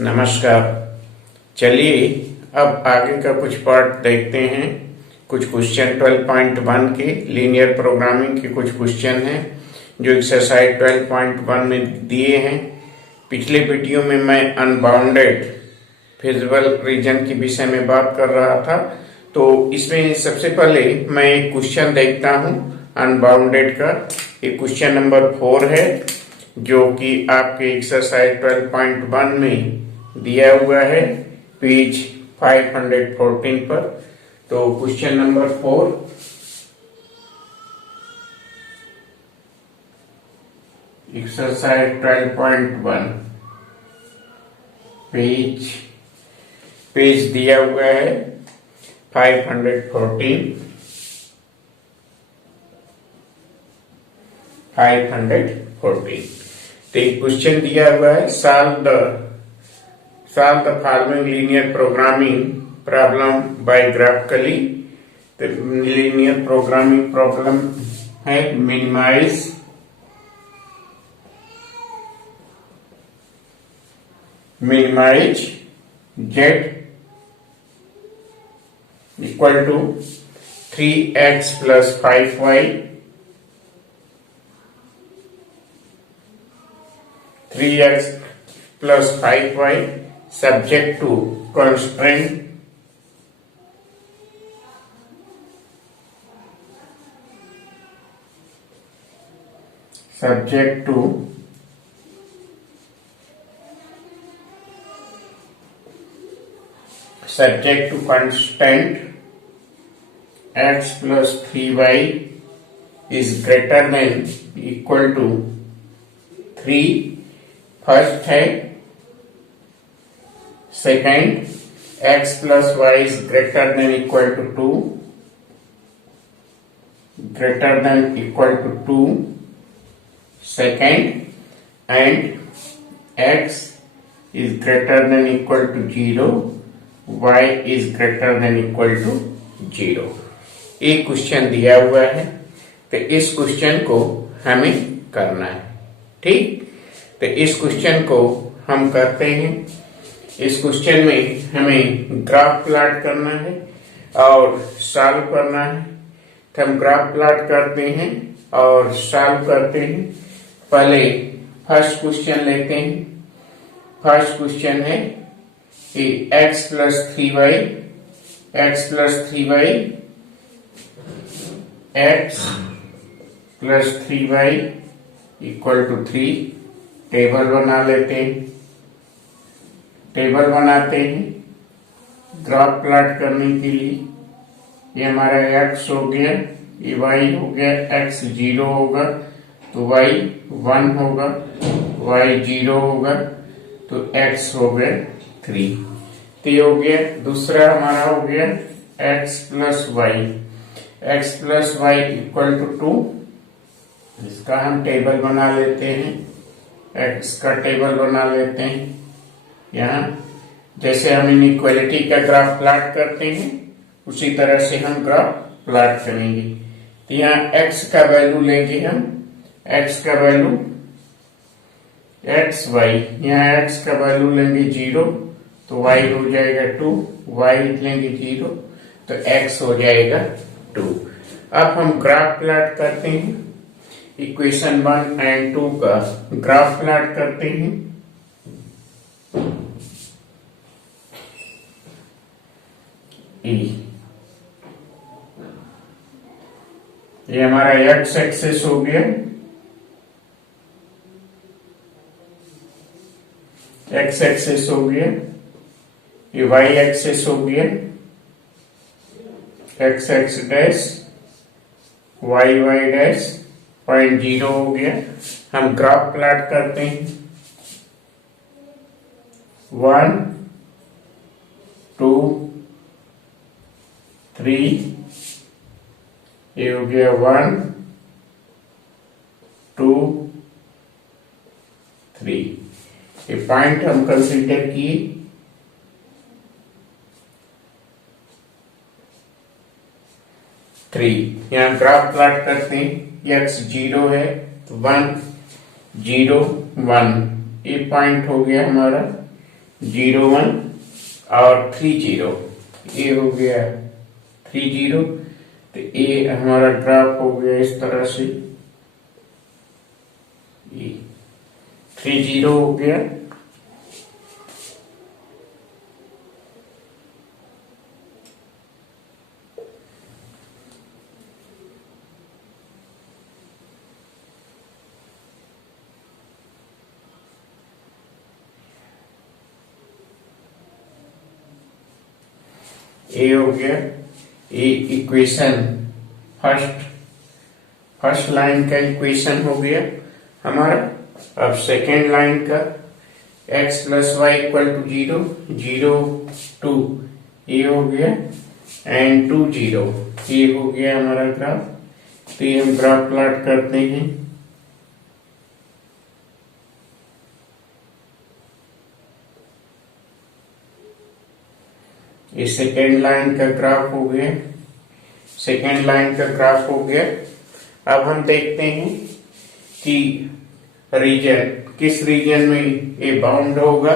नमस्कार। चलिए अब आगे का कुछ पार्ट देखते हैं। कुछ क्वेश्चन 12.1 के लीनियर प्रोग्रामिंग के कुछ क्वेश्चन हैं जो एक्सरसाइज 12.1 में दिए हैं। पिछले वीडियो में मैं अनबाउंडेड फिजिबल रीजन के विषय में बात कर रहा था, तो इसमें सबसे पहले मैं एक क्वेश्चन देखता हूं अनबाउंडेड का। ये क्वेश्चन नंबर 4 है जो कि आपके एक्सरसाइज 12.1 में दिया हुआ है पेज 514 पर। तो क्वेश्चन नंबर 4, एक्सरसाइज 12.1 पेज दिया हुआ है 514। तो एक क्वेश्चन दिया हुआ है, solve the following linear programming problem by graphically। तो लीनियर प्रोग्रामिंग प्रॉब्लम है minimise z equal to 3x plus 5y 3x plus 5y subject to constraint constant x plus 3y is greater than equal to 3। First है। Second, x plus y is greater than equal to 2 second, and x is greater than equal to 0, y is greater than equal to 0। एक question दिया हुआ है, तो इस question को हमें करना है। ठीक, तो इस क्वेश्चन को हम करते हैं। इस क्वेश्चन में हमें ग्राफ प्लॉट करना है और सॉल्व करना है। तो हम ग्राफ प्लॉट करते हैं और सॉल्व करते हैं। पहले फर्स्ट क्वेश्चन लेते हैं। फर्स्ट क्वेश्चन है कि x plus 3y x plus 3y equal to 3। Table बना लेते हैं। टेबल बनाते हैं ग्राफ प्लॉट करने के लिए। ये हमारा x हो गया, ये y हो गया। x 0 होगा तो y 1 होगा, y 0 होगा तो x हो गया 3। तो ये हो गया। दूसरा हमारा हो गया x plus y equal to 2। इसका हम टेबल बना लेते हैं। x का टेबल बना लेते हैं। यहाँ जैसे हम इनइक्वालिटी का ग्राफ प्लॉट करते हैं उसी तरह से हम ग्राफ प्लॉट करेंगे। तो यहाँ x का वैल्यू लेंगे हम। x का वैल्यू x y, यहाँ x का वैल्यू लेंगे 0 तो y हो जाएगा 2, y लेंगे 0 तो x हो जाएगा 2। अब हम ग्राफ प्लॉट करते हैं। इक्वेशन 1 एंड 2 का ग्राफ प्लॉट करते हैं। ये हमारा x एक्सेस हो गया, x एक्सेस हो गया। ये y एक्सेस हो गया, x डैश y डैश 0.0 हो गया। हम ग्राफ प्लॉट करते हैं। 1 2 3, ये हो गया 1 2 3। ये पॉइंट हम कंसीडर किए। यहाँ ग्राफ प्लॉट करते हैं। x 0 है तो 1, 0 1, ये पॉइंट हो गया हमारा 0 1 और 3 0, ये हो गया 3 0। तो ये हमारा ग्राफ हो गया इस तरह से, ये 3 0 हो गया। ए हो गया, ए इक्वेशन फर्स्ट लाइन का इक्वेशन हो गया हमारा। अब सेकेंड लाइन का x plus y equal to 0 0 2, ये हो गया, एंड 2 0, ये हो गया हमारा ग्राफ। तो ये हम ग्राफ प्लॉट करते हैं। ये सेकेंड लाइन का ग्राफ हो गया, सेकेंड लाइन का ग्राफ हो गया। अब हम देखते हैं कि रीजन, किस रीजन में ये बाउंड होगा,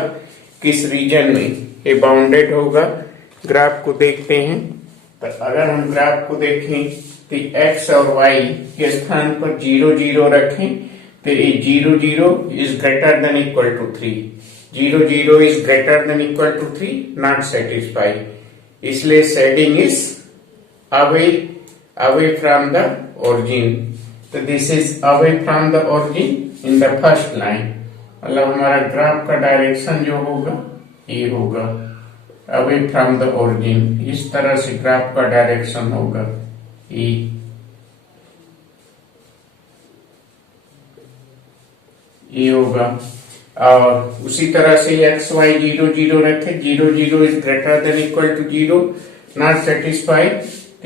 किस रीजन में ये बाउंडेड होगा। ग्राफ को देखते हैं। तो अगर हम ग्राफ को देखें तो x और y के स्थान पर 0 0 रखें तो ये 0 0 is greater than equal to 3, 0 0 is greater than equal to 3, not satisfied, इसलिए shading is away from the origin। तो this is away from the origin in the first line, मतलब हमारा ग्राफ का डायरेक्शन जो होगा ये होगा away from the origin। इस तरह से ग्राफ का डायरेक्शन होगा ये होगा। और उसी तरह से x y 0 0 रखे, 0 0 is greater than equal to 0, not satisfied.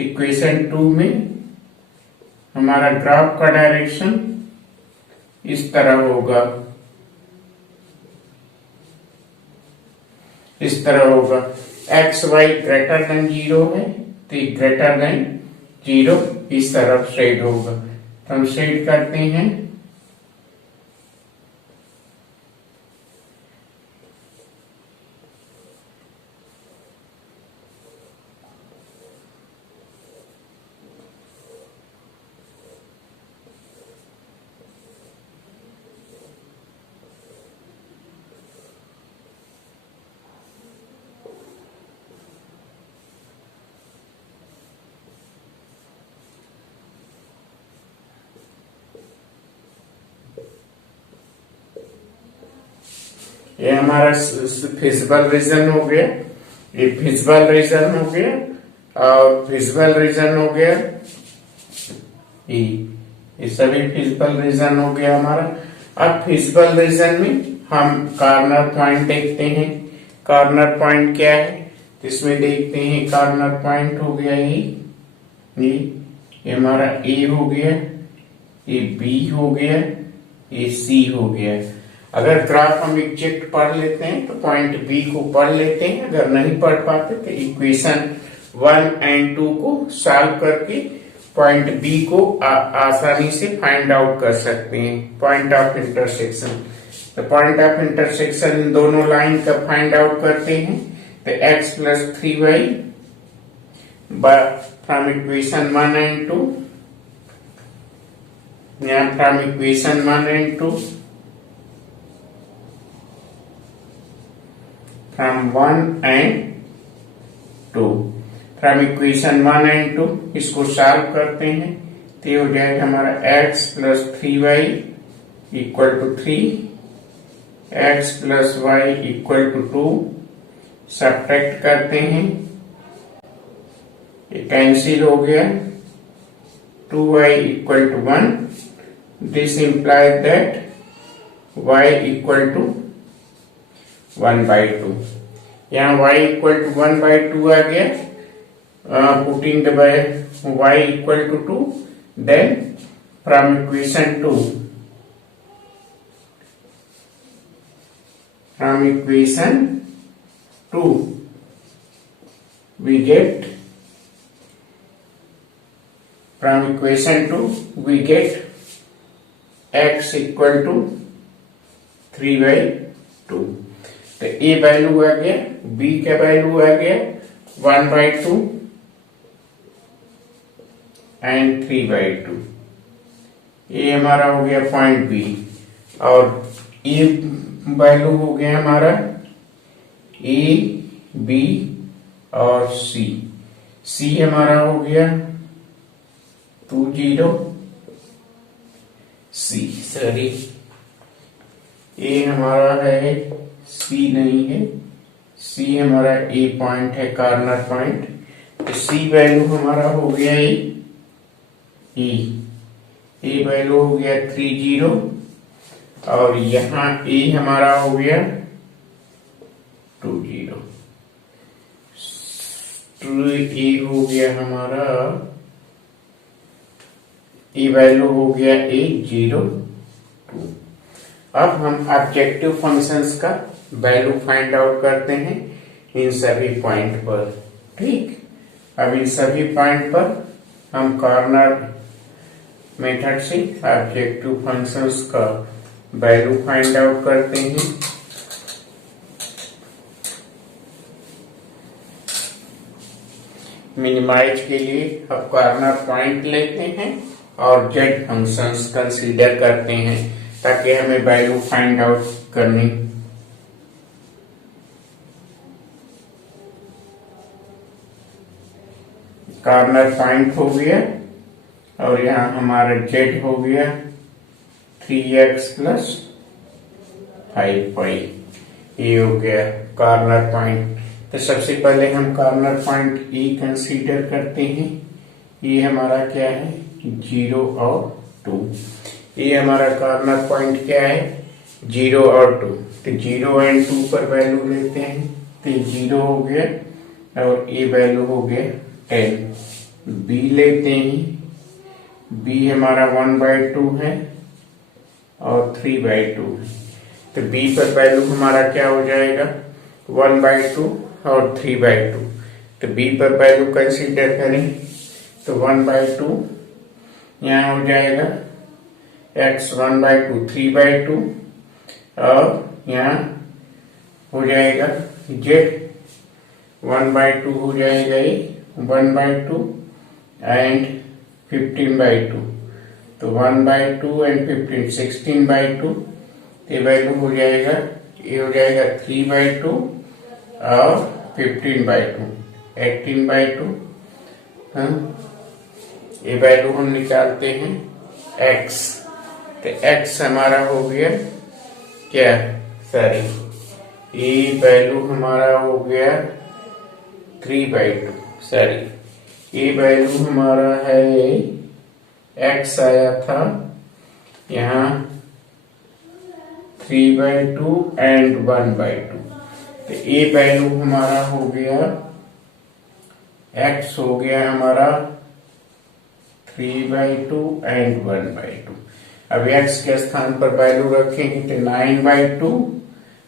Equation 2 में हमारा ग्राफ का डायरेक्शन इस तरह होगा, इस तरह होगा। x y ग्रेटर देन 0 है तो ग्रेटर देन 0 इस तरफ शेड होगा। तो हम शेड करते हैं। ये हमारा फिजिबल रीजन हो गया, ये फिजिबल रीजन हो गया और फिजिबल रीजन हो गया, ये सभी फिजिबल रीजन हो गया हमारा। अब फिजिबल रीजन में हम कॉर्नर पॉइंट देखते हैं। कॉर्नर पॉइंट क्या है इसमें देखते हैं। कॉर्नर पॉइंट हो गया ये हमारा ए हो गया, ये बी हो गया, ये सी हो गया। अगर ग्राफ हम एग्जैक्ट पढ़ लेते हैं तो पॉइंट बी को पढ़ लेते हैं, अगर नहीं पढ़ पाते तो इक्वेशन 1 एंड 2 को सॉल्व करके पॉइंट बी को आसानी से फाइंड आउट कर सकते हैं। पॉइंट ऑफ इंटरसेक्शन, तो पॉइंट ऑफ इंटरसेक्शन इन दोनों लाइन का फाइंड आउट करते हैं। तो x plus 3y from equation 1 and 2, यहाँ from equation 1 and 2, from 1 and 2, from equation 1 and 2 इसको सॉल्व करते हैं तो ये हो जाएगा हमारा x plus 3y equal to 3, x plus y equal to 2। Subtract करते हैं, ये कैंसिल हो गया, 2y equal to 1। This implies that y equal to 1/2। यहाँ y इक्वल टू 1/2 आ गया। Putting the y equal to 2, then from equation 2, from equation 2 we get, from equation 2 we get x equal to 3/2। तो ए value आ गया, B का value आ गया 1/2 and 3/2। ये हमारा हो गया पॉइंट बी। और ए वैल्यू हो गया हमारा ए, बी और सी। सी हमारा हो गया 20 सी, सॉरी ए हमारा है, सी नहीं है, सी हमारा ए पॉइंट है, कॉर्नर पॉइंट। तो सी वैल्यू हमारा हो गया ए वैल्यू हो गया 30 और यहां ए हमारा हो गया 20। तो ए हो गया हमारा, ए वैल्यू हो गया 0, 2। अब हम ऑब्जेक्टिव फंक्शंस का वैल्यू फाइंड आउट करते हैं इन सभी पॉइंट पर। ठीक, अब इन सभी पॉइंट पर हम कॉर्नर मेथड से ऑब्जेक्टिव फंक्शंस का वैल्यू फाइंड आउट करते हैं। मिनिमाइज के लिए अब कॉर्नर पॉइंट लेते हैं और जेड फंक्शंस कंसीडर करते हैं ताकि हमें वैल्यू फाइंड आउट करनी। कॉर्नर पॉइंट हो गया और यहां हमारा जेड हो गया 3x + 5y। ये हो गया कॉर्नर पॉइंट। तो सबसे पहले हम कॉर्नर पॉइंट ए कंसीडर करते हैं। ये हमारा क्या है, 0 और 2। ये हमारा कॉर्नर पॉइंट क्या है, 0 और 2। तो 0 एंड 2 पर वैल्यू लेते हैं। तो 0 हो गया और ए वैल्यू हो गया 10। बी लेते हैं, बी हमारा 1/2 है और 3/2 है। तो बी पर वैल्यू हमारा क्या हो जाएगा, 1/2 और 3/2। तो बी पर वैल्यू कंसीडर करें तो 1/2 यहाँ हो जाएगा, x 1/2 3/2 और यहाँ हो जाएगा z 1/2 हो जाएगा, ये 1/2 एंड 15/2। तो 1/2 एंड 15 16/2। ये वैल्यू हो जाएगा, ये हो जाएगा 3/2 और 15/2 18/2। ये वैल्यू हम निकालते हैं x। तो x हमारा हो गया क्या, सॉरी ये वैल्यू हमारा हो गया 3/2, सॉरी ये वैल्यू हमारा है, x आया था यहाँ 3/2 एंड 1/2। तो ये वैल्यू हमारा हो गया, x हो गया हमारा 3/2 एंड 1/2। अब x के स्थान पर वैल्यू रखेंगे तो 9/2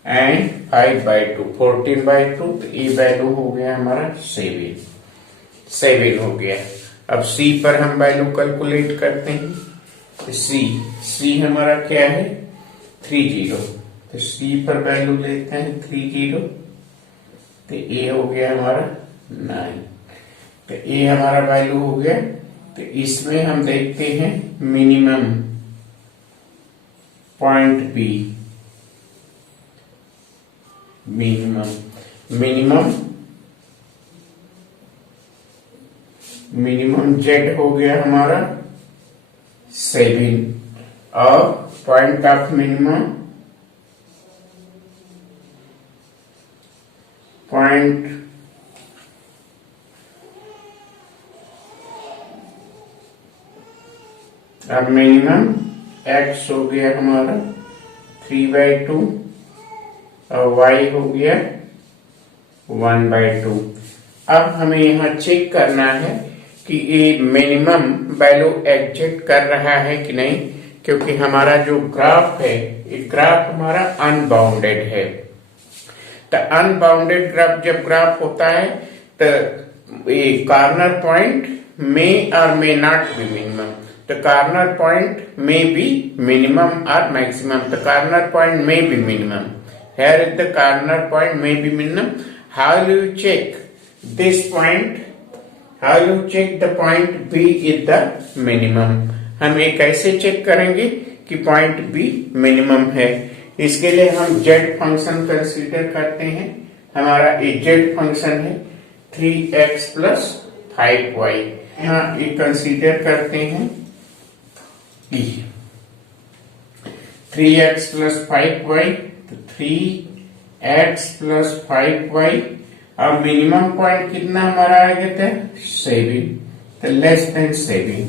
एंड 5/2 14/2। तो ये वैल्यू हो गया हमारा 7 हो गया। अब c पर हम वैल्यू कैलकुलेट करते हैं। तो c हमारा क्या है, 30। तो c पर वैल्यू लेते हैं 30। तो a हो गया हमारा 9। तो a हमारा वैल्यू हो गया। तो इसमें हम देखते हैं minimum point B, minimum Z हो गया हमारा 7 और पॉइंट ऑफ मिनिमम पॉइंट अब मिनिमम x हो गया हमारा 3/2 और y हो गया 1/2। अब हमें यहाँ चेक करना है कि ये मिनिमम वैल्यू एग्जिस्ट कर रहा है कि नहीं, क्योंकि हमारा जो ग्राफ है, ये ग्राफ हमारा अनबाउंडेड है। तो अनबाउंडेड ग्राफ होता है तो ये कॉर्नर पॉइंट मे और may not be minimum. the corner point may be minimum or maximum. The corner point may be minimum. Here is the corner point may be minimum. How will you check this point? How will you check the point B is the minimum? हम ये कैसे check करेंगे कि point B minimum है? इसके लिए हम z function consider करते हैं. हमारा ये z फंक्शन है 3x प्लस 5y. यहाँ ये कंसीडर करते हैं 3x प्लस 5y, तो 3x प्लस 5y. अब मिनिमम पॉइंट कितना हमारा आएगा था 7, तो लेस देन 7.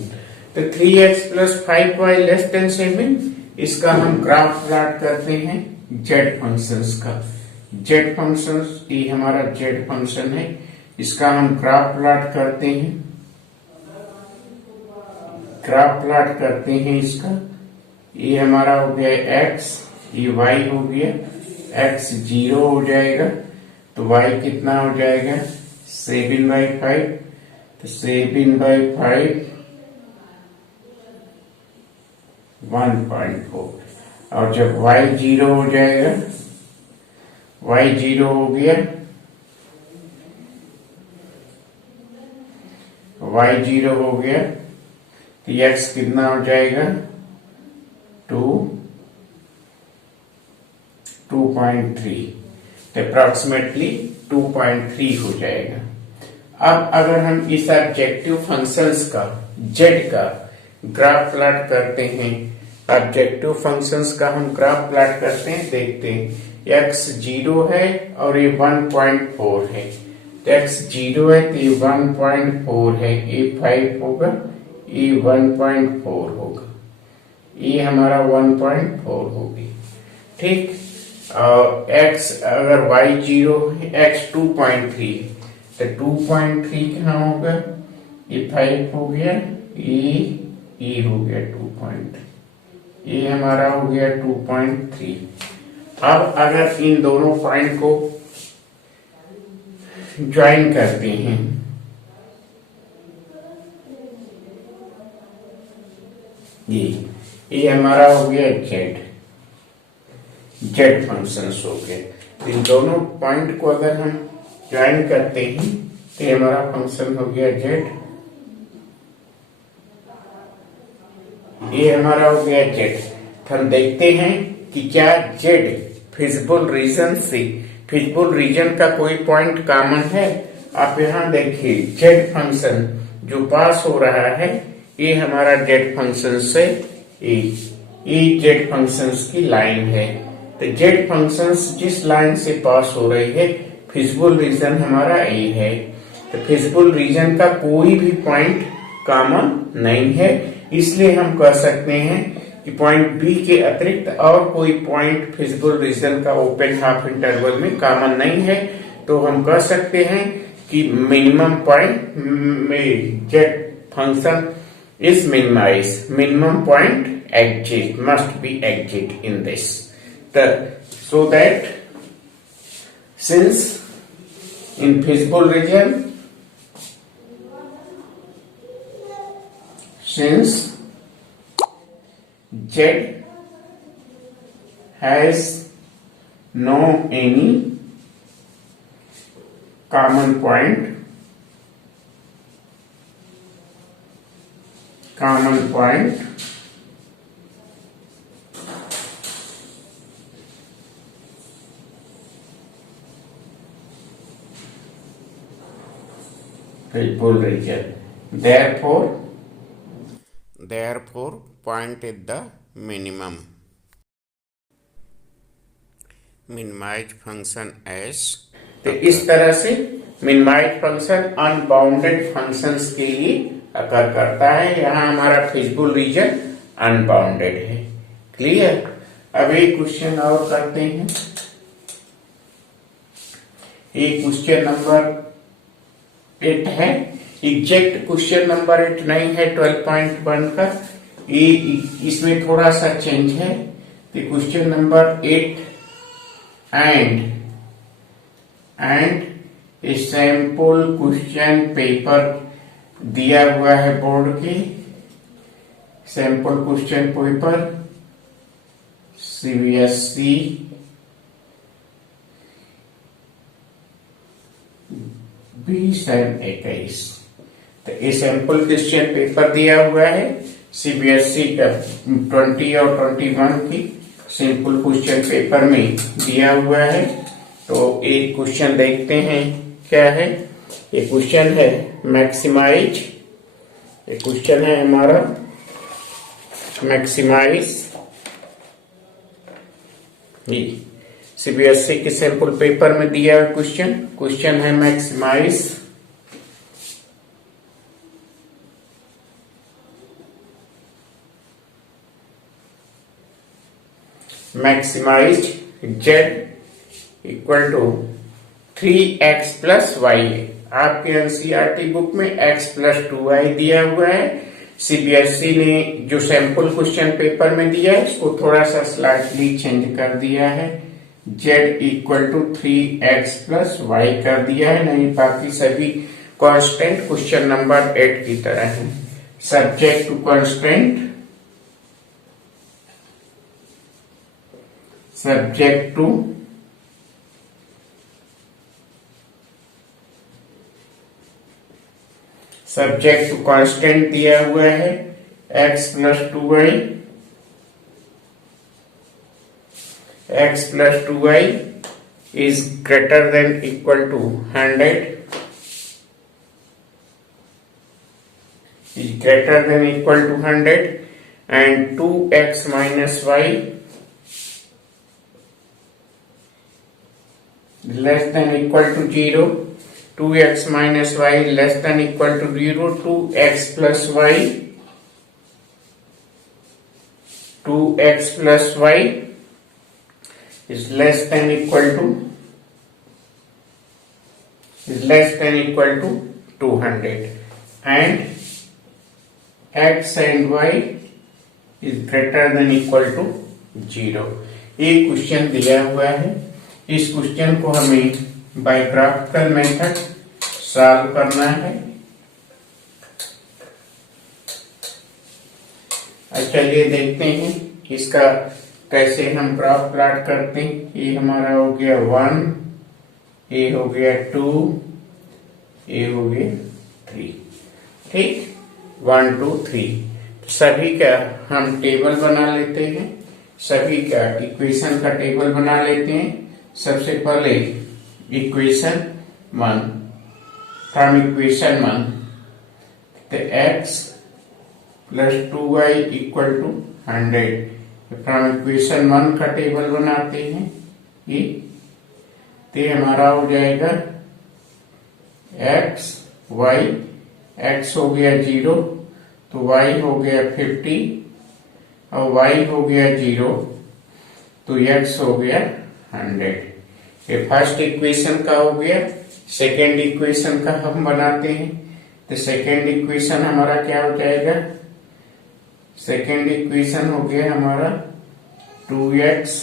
तो 3x plus 5y less than 7, इसका हम ग्राफ प्लॉट करते हैं z फंक्शंस का. z फंक्शंस ये हमारा z फंक्शन है, इसका हम ग्राफ प्लॉट करते हैं. ग्राफ प्लॉट करते हैं इसका. ये हमारा हो गया x, ये y हो गया. x 0 हो जाएगा तो y कितना हो जाएगा 7/5. तो 7/5 1.4. और जब y 0 हो जाएगा, y 0 हो गया, y 0 हो गया तो x कितना हो जाएगा 2.3. तो अप्रोक्सीमेटली 2.3 हो जाएगा. अब अगर हम इस ऑब्जेक्टिव फंक्शंस का z का ग्राफ प्लॉट करते हैं, ऑब्जेक्टिव फंक्शंस का हम ग्राफ प्लॉट करते हैं, देखते हैं x 0 है और ये 1.4 है. तो x 0 है तो ये 1.4 है, ये 5 होगा, ये 1.4 होगा, ये हमारा 1.4 होगी. ठीक. और x अगर y 0 है, x 2.3 तो 2.3 कहाँ होगा, ये 5 हो गया, ये हो गया 2.3, ये हमारा हो गया 2.3. अब अगर इन दोनों पॉइंट को ज्वाइन करते हैं, ये हमारा हो गया z फंक्शंस हो गए. तो इन दोनों पॉइंट को अगर हम ज्वाइन करते हैं तो ये हमारा फंक्शन हो गया z, ये हमारा हो गया z. हम देखते हैं कि क्या z फिजिबल रीजन से, फिजिबल रीजन का कोई पॉइंट कॉमन है. आप यहाँ देखिए z फंक्शन जो पास हो रहा है, ये हमारा z फंक्शन से ये z फंक्शंस की लाइन है. तो z फंक्शंस जिस लाइन से पास हो रही है, फिजिबल रीजन हमारा ए है. तो फिजिबल रीजन का कोई भी पॉइंट कॉमन नहीं है, इसलिए हम कह सकते हैं कि पॉइंट बी के अतिरिक्त और कोई पॉइंट फिजिबल रीजन का ओपन हाफ इंटरवल में कॉमन नहीं है. तो हम कह सकते हैं कि मिनिमम पॉइंट में z function is minimized. Minimum point exit must be exit in this. So that since in feasible region, since z has no any common point, feasible region. Therefore point is the minimum. Minimize function as. तो इस तरह से minimise function unbounded functions के लिए अकर करता है. यहाँ हमारा फिजिबल रीजन अनबाउंडेड है. क्लियर. अब एक क्वेश्चन और करते हैं. ये क्वेश्चन नंबर 8 है. एग्जैक्ट क्वेश्चन नंबर 8 नहीं है 12.1 का. ये इसमें थोड़ा सा चेंज है. तो question number 8 and sample question paper दिया हुआ है बोर्ड के. सैंपल क्वेश्चन पेपर सीबीएसई 20 और 21। तो ये सैंपल क्वेश्चन पेपर दिया हुआ है सीबीएसई का 20 और 21 की सिंपल क्वेश्चन पेपर में दिया हुआ है। तो एक क्वेश्चन देखते हैं क्या है। ये क्वेश्चन है मैक्सिमाइज, ये क्वेश्चन है हमारा मैक्सिमाइज सीबीएसई के सैंपल पेपर में दिया हुआ क्वेश्चन है maximise z equal to 3x plus y है। आपके एनसीईआरटी बुक में x प्लस 2y दिया हुआ है। सीबीएसई ने जो सैंपल क्वेश्चन पेपर में दिया है इसको थोड़ा सा स्लाइटली चेंज कर दिया है, z equal to 3x plus y कर दिया है, नहीं बाकी सभी कांस्टेंट क्वेश्चन नंबर 8 की तरह है। Subject to constant, subject to constant दिया हुआ है x plus 2y, x plus 2y is greater than equal to 100, is greater than equal to 100 and 2x minus y less than equal to 0, 2x minus y less than equal to 0, 2x plus y, 2x plus y is less than equal to 200 and x and y is greater than equal to 0। ये question दिया हुआ है। इस question को हमें bye graphical method solve करना है। चलिए देखते हैं इसका कैसे हम ग्राफ प्लॉट करते हैं। ये हमारा हो गया 1, ये हो गया 2, ये हो गया 3, ठीक 1 2 3। सभी का हम टेबल बना लेते हैं, सभी का इक्वेशन का टेबल बना लेते हैं। सबसे पहले इक्वेशन 1, फ्रॉम इक्वेशन 1 तो x plus 2y equal to 100। From equation 1 का टेबल बनाते हैं। ये तो हमारा हो जाएगा x y, x हो गया 0 तो y हो गया 50 और y हो गया 0 तो x हो गया 100। ये फर्स्ट इक्वेशन का हो गया। सेकेंड इक्वेशन का हम बनाते हैं तो सेकेंड इक्वेशन हमारा क्या हो जाएगा। सेकेंड इक्वेशन हो गया हमारा 2x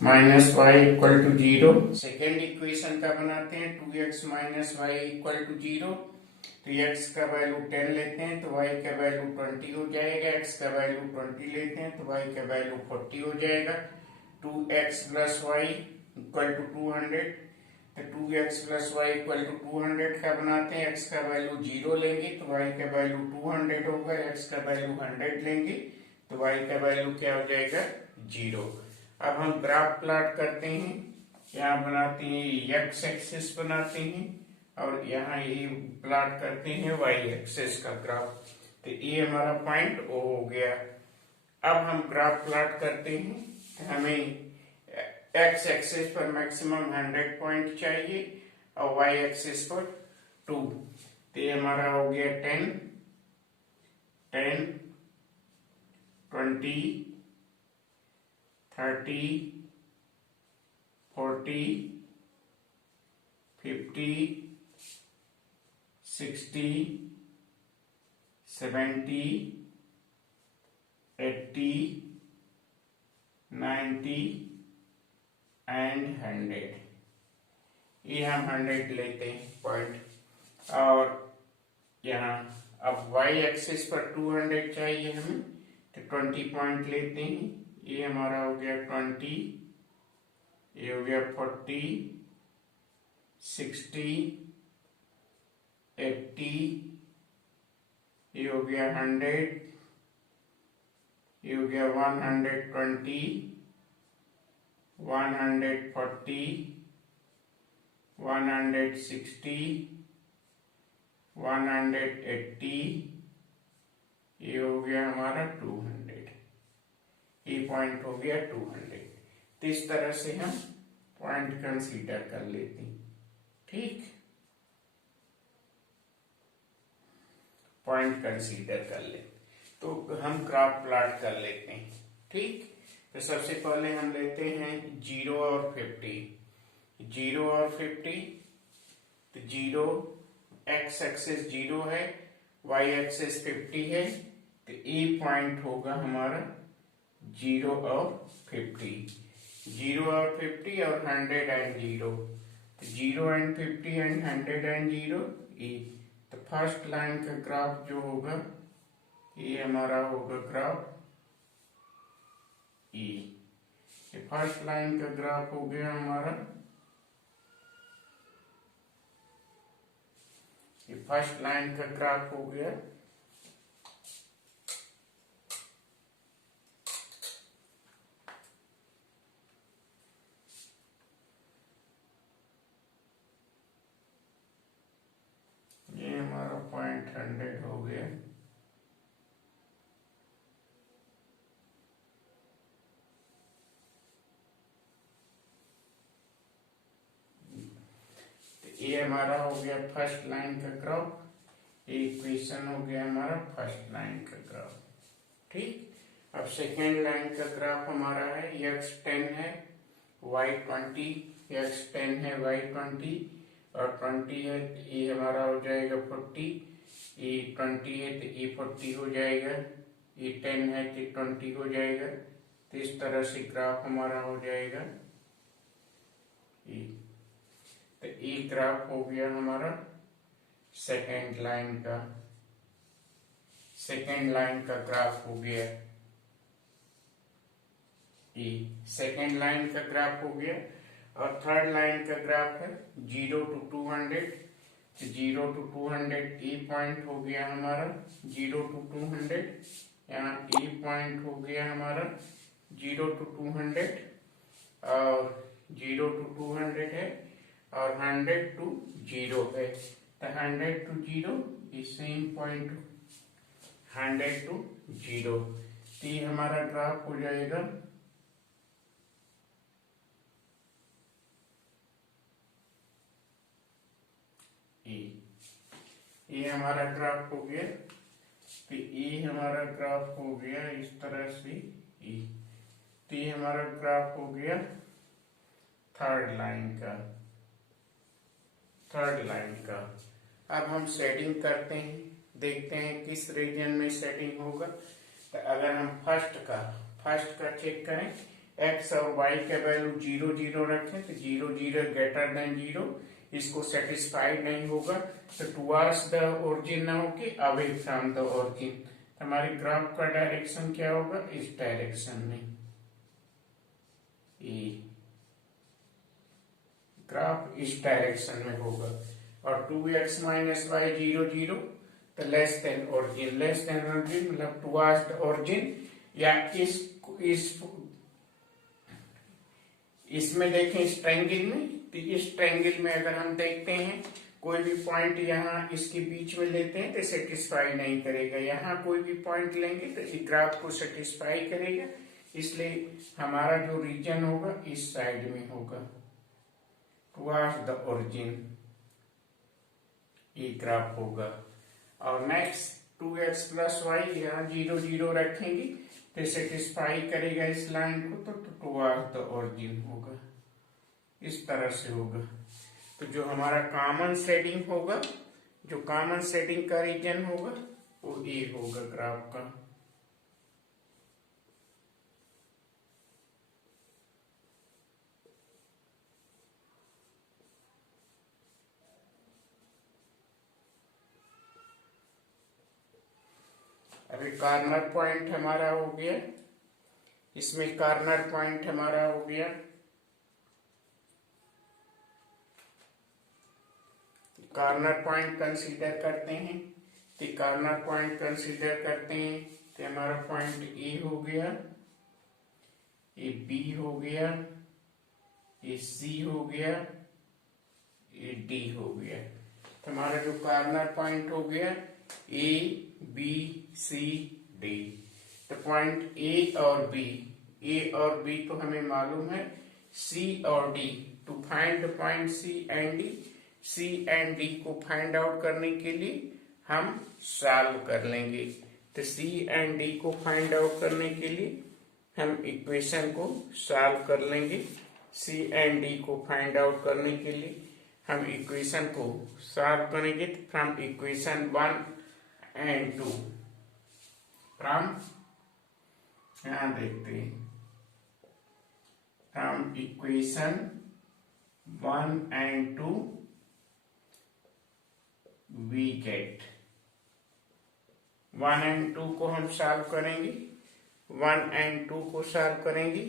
minus y equal to 0। Second equation का बनाते हैं 2x minus y equal to 0। तो x का वैल्यू 10 लेते हैं तो y का वैल्यू 20 हो जाएगा। x का वैल्यू 20 लेते हैं तो y का वैल्यू 40 हो जाएगा। 2x plus y equal to 200 तो 2x plus y equal to 200 का बनाते हैं। x का वैल्यू 0 लेंगे तो y का वैल्यू 200 होगा। x का वैल्यू 100 लेंगे तो y का वैल्यू क्या हो जाएगा 0। अब हम ग्राफ प्लॉट करते हैं। यहाँ बनाते हैं x एक्सिस बनाते हैं और यहाँ ये प्लॉट करते हैं y एक्सिस का ग्राफ। तो ये हमारा पॉइंट O हो गया। अब हम ग्राफ प्लॉट करते हैं। हमें x एक्सिस पर मैक्सिमम 100 पॉइंट चाहिए और y एक्सिस पर 2। तो ये हमारा हो गया 10 10 20 30 40 50 60 70 80 90 एंड 100। ये हम 100 लेते हैं पॉइंट और यहाँ अब वाई एक्सिस पर 200 चाहिए हमें, तो 20 पॉइंट लेते हैं। ये हमारा हो गया 20, ये हो गया 40, 60, 80, ये हो गया 100, ये हो गया 120, 140, 160, 180, ये हो गया हमारा 200, ये पॉइंट हो गया 200। तो इस तरह से हम पॉइंट कंसीडर कर लेते हैं। ठीक, पॉइंट कंसीडर कर ले तो हम ग्राफ प्लॉट कर लेते हैं। ठीक, तो सबसे पहले हम लेते हैं 0 और 50। 0 और 50, तो 0 एक्स एक्सिस 0 है, वाई एक्सिस 50 है, तो ए पॉइंट होगा हमारा 0 और 50। 0 और 50 और 100 एंड 0, तो 0 एंड 50 एंड 100 एंड 0 ए। तो फर्स्ट लाइन का ग्राफ जो होगा ये हमारा होगा ग्राफ ई। ये फर्स्ट लाइन का ग्राफ हो गया हमारा, ये फर्स्ट लाइन का ग्राफ हो गया। ये हमारा पॉइंट 100 हो गया। ये हमारा हो गया फर्स्ट लाइन का ग्राफ, इक्वेशन हो गया हमारा फर्स्ट लाइन का ग्राफ। ठीक, अब सेकेंड लाइन का ग्राफ हमारा है x10 है, y20, x10 है, y20 और 20 है, तो ये हमारा हो जाएगा 40, ये 20 है तो ये 40 हो जाएगा, ये 10 है तो 20 हो जाएगा। तो इस तरह से ग्राफ हमारा हो जाएगा ये। तो ये ग्राफ हो गया हमारा सेकेंड लाइन का, सेकेंड लाइन का ग्राफ हो गया ये, सेकेंड लाइन का ग्राफ हो गया। और थर्ड लाइन का ग्राफ है 0 to 200, तो 0 to 200 ए पॉइंट हो गया हमारा 0 to 200, यहाँ ए पॉइंट हो गया हमारा 0 to 200 और 0 to 200 है और 100 to 0 है, तो 100 to 0 ये सेम पॉइंट 100 to 0। तो ये हमारा ग्राफ हो जाएगा ये हमारा ग्राफ हो गया। तो ये हमारा ग्राफ हो गया इस तरह से ई। तो ये हमारा ग्राफ हो गया थर्ड लाइन का, थर्ड लाइन का। अब हम सेटिंग करते हैं, देखते हैं किस रीजन में सेटिंग होगा। तो अगर हम फर्स्ट का चेक करें, x और y के वैल्यू 0 0 रखें, तो 0 0 ग्रेटर देन 0, इसको सेटिस्फाइड नहीं होगा तो टुवर्ड्स द ओरिजिन ना होके अवे फ्रॉम द ओरिजिन। हमारे ग्राफ का डायरेक्शन क्या होगा, इस डायरेक्शन में। ये ग्राफ इस डायरेक्शन में होगा और 2x माइनस वाई 0 0, तो less than origin, less than origin मतलब टुवर्ड्स द ओरिजिन। या इसमें देखें इस ट्रायंगल में, तो इस ट्रायंगल में अगर हम देखते हैं कोई भी पॉइंट यहाँ इसके बीच में लेते हैं तो सेटिस्फाई नहीं करेगा, यहाँ कोई भी पॉइंट लेंगे तो इस ग्राफ को सेटिस्फाई करेगा। इसलिए हमारा जो रीजन होगा इस साइड में होगा टुवर्ड्स द ओरिजिन, ये ग्राफ होगा। और नेक्स्ट 2x प्लस वाई यहाँ 0 0 रखेंगे तो सेटिस्फाई करेगा इस लाइन को, तो टुवर्ड्स द ओरिजिन होगा, इस तरह से होगा। तो जो हमारा कॉमन सेटिंग होगा, जो कॉमन सेटिंग का रीजन होगा वो ये होगा ग्राफ का। अभी कॉर्नर पॉइंट हमारा हो गया, इसमें कॉर्नर पॉइंट हमारा हो गया, कॉर्नर पॉइंट कंसीडर करते हैं। तो कॉर्नर पॉइंट कंसीडर करते हैं तो हमारा पॉइंट ए हो गया, ये बी हो गया, ये सी हो गया, ये डी हो गया। तो हमारा जो कॉर्नर पॉइंट हो गया ए बी सी डी। तो पॉइंट ए और बी तो हमें मालूम है, सी और D. To find the point C and D, C and D को फाइंड आउट करने के लिए हम सॉल्व कर लेंगे। तो सी एंड डी को फाइंड आउट करने के लिए हम इक्वेशन को सॉल्व कर लेंगे। सी एंड डी को फाइंड आउट करने के लिए हम इक्वेशन को सॉल्व करेंगे फ्रॉम इक्वेशन 1 and 2। फ्रॉम यहां देखते हैं, from equation 1 and 2 we get 1 and 2 को हम सॉल्व करेंगे। 1 and 2 को सॉल्व करेंगे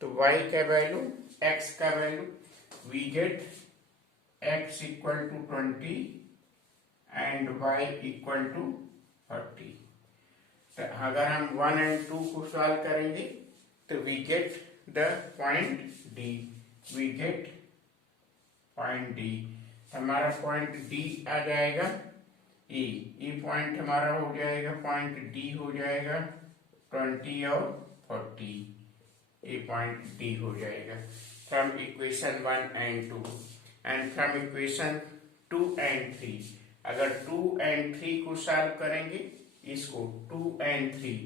तो y का वैल्यू, x का value, we get x equal to 20 and y equal to 40। तो अगर हम 1 and 2 को सॉल्व करेंगे तो we get the point D, we get point D. हमारा पॉइंट डी आ जाएगा ई पॉइंट हमारा हो जाएगा, पॉइंट डी हो जाएगा 20 और 40, ये पॉइंट डी हो जाएगा from equation 1 and 2। And from equation 2 and 3, अगर 2 and 3 को सॉल्व करेंगे, इसको 2 and 3,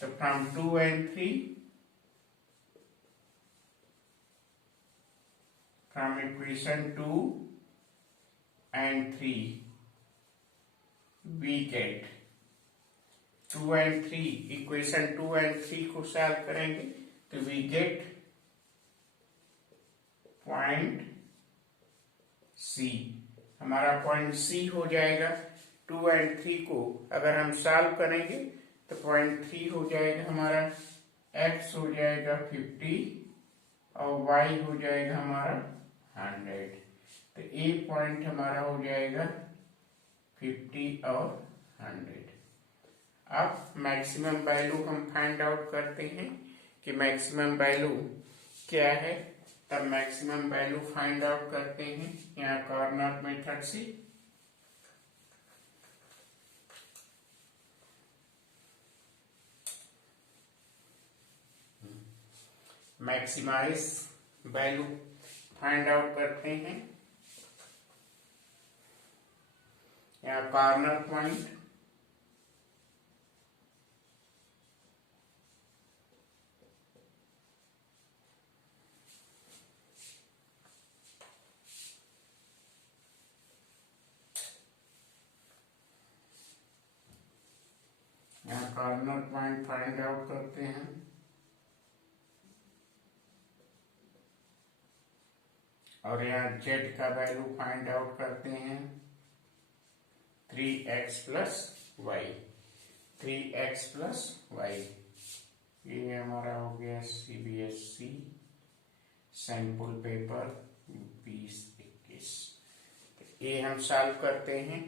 तो from 2 and 3, from equation 2 and 3 we get 2 and 3, equation 2 and 3 को सॉल्व करेंगे तो we get पॉइंट सी। हमारा पॉइंट सी हो जाएगा। 2 and 3 को अगर हम सॉल्व करेंगे तो पॉइंट 3 हो जाएगा हमारा, x हो जाएगा 50 और y हो जाएगा हमारा 100। तो ए पॉइंट हमारा हो जाएगा 50 और 100। अब मैक्सिमम वैल्यू हम फाइंड आउट करते हैं कि मैक्सिमम वैल्यू क्या है। तब मैक्सिमम वैल्यू फाइंड आउट करते हैं यहाँ कॉर्नर मेथड से। मैक्सिमाइज वैल्यू फाइंड आउट करते हैं यहाँ कॉर्नर पॉइंट, यहाँ कॉर्नर पॉइंट फाइंड आउट करते हैं। और यहाँ z का वैल्यू फाइंड आउट करते हैं 3x plus Y, 3x plus Y. ये हमारा हो गया CBSE सैंपल पेपर 2021। ये हम सॉल्व करते हैं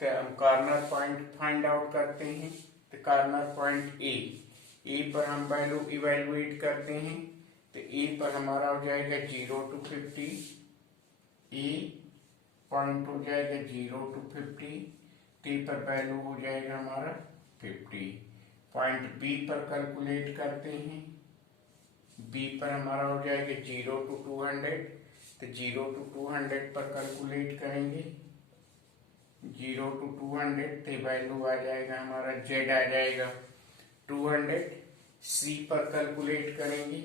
तो हम कॉर्नर पॉइंट फाइंड आउट करते हैं। तो कॉर्नर पॉइंट ए पर हम वैल्यू इवेलुएट करते हैं। तो ए पर हमारा हो जाएगा 0 to 50, ए पॉइंट हो जाएगा 0 to 50, टी पर वैल्यू हो जाएगा हमारा 50। पॉइंट बी पर कैलकुलेट करते हैं, बी पर हमारा हो जाएगा 0 to 200। तो 0 to 200 पर कैलकुलेट करेंगे, 0 to 200 तो वैल्यू आ जाएगा हमारा z आ जाएगा 200। सी पर कैलकुलेट करेंगे,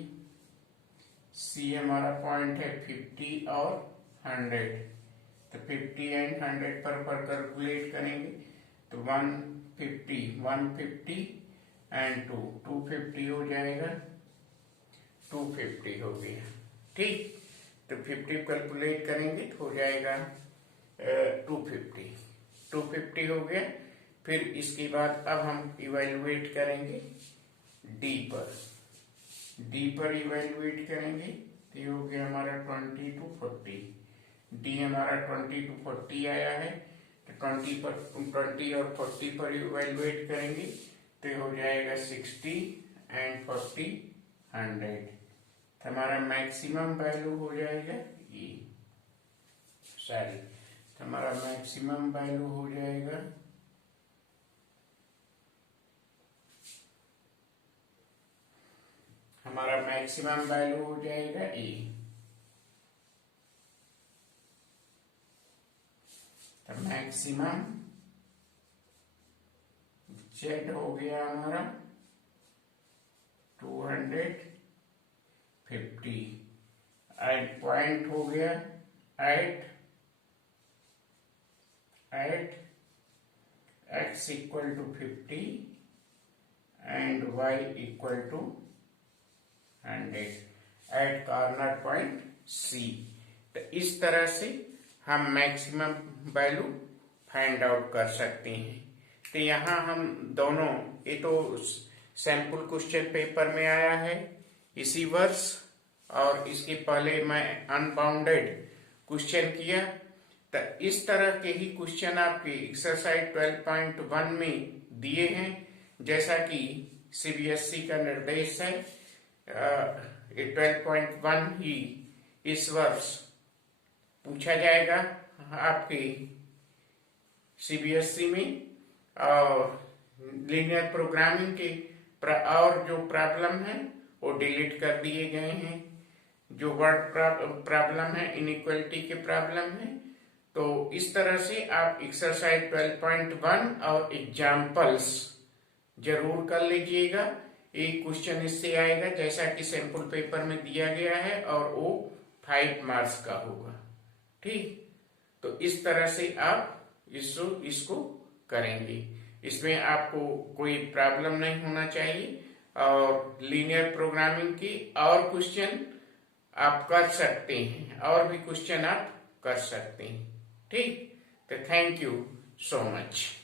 सी हमारा पॉइंट है 50 और 100। तो 50 एंड 100 पर कैलकुलेट करेंगे तो 150 एंड 250 हो जाएगा, 250 हो गया। ठीक, तो 50 कैलकुलेट करेंगे तो हो जाएगा 250 हो गया। फिर इसके बाद अब हम इवेलुएट करेंगे डी पर। डी पर इवेलुएट करेंगे तो ये हो गया हमारा 20 to 40। डी हमारा 20 to 40 आया है, तो 20 और 40 पर इवेलुएट करेंगे तो हो जाएगा 60 एंड 40 100। तो हमारा मैक्सिमम वैल्यू हो जाएगा ये, सॉरी, तो हमारा मैक्सिमम वैल्यू हो जाएगा ए। तो मैक्सिमम जेड हो गया हमारा 250 एंड पॉइंट हो गया at x equal to 50 and y equal to 100 at corner point C। तो इस तरह से हम मैक्सिमम वैल्यू फाइंड आउट कर सकते हैं। तो यहाँ हम दोनों, ये तो सैंपल क्वेश्चन पेपर में आया है इसी वर्ष, और इसके पहले मैं अनबाउंडेड क्वेश्चन किया। तो इस तरह के ही क्वेश्चन आपके एक्सरसाइज 12.1 में दिए हैं, जैसा कि सीबीएसई का निर्देश है। 12.1 ही इस वर्ष पूछा जाएगा आपके सीबीएसई में, और लीनियर प्रोग्रामिंग के और जो प्रॉब्लम है वो डिलीट कर दिए गए हैं। जो वर्ड प्रॉब्लम है, इनइक्वालिटी के प्रॉब्लम है। तो इस तरह से आप एक्सरसाइज 12.1 और एग्जाम्पल्स जरूर कर लीजिएगा। एक क्वेश्चन इससे आएगा जैसा कि सैंपल पेपर में दिया गया है, और वो 5 मार्क्स का होगा। ठीक, तो इस तरह से आप इसको करेंगे। इसमें आपको कोई प्रॉब्लम नहीं होना चाहिए, और लीनियर प्रोग्रामिंग की और क्वेश्चन आप कर सकते हैं, और भी क्वेश्चन आप कर सकते हैं। ठीक, तो थैंक यू सो मच।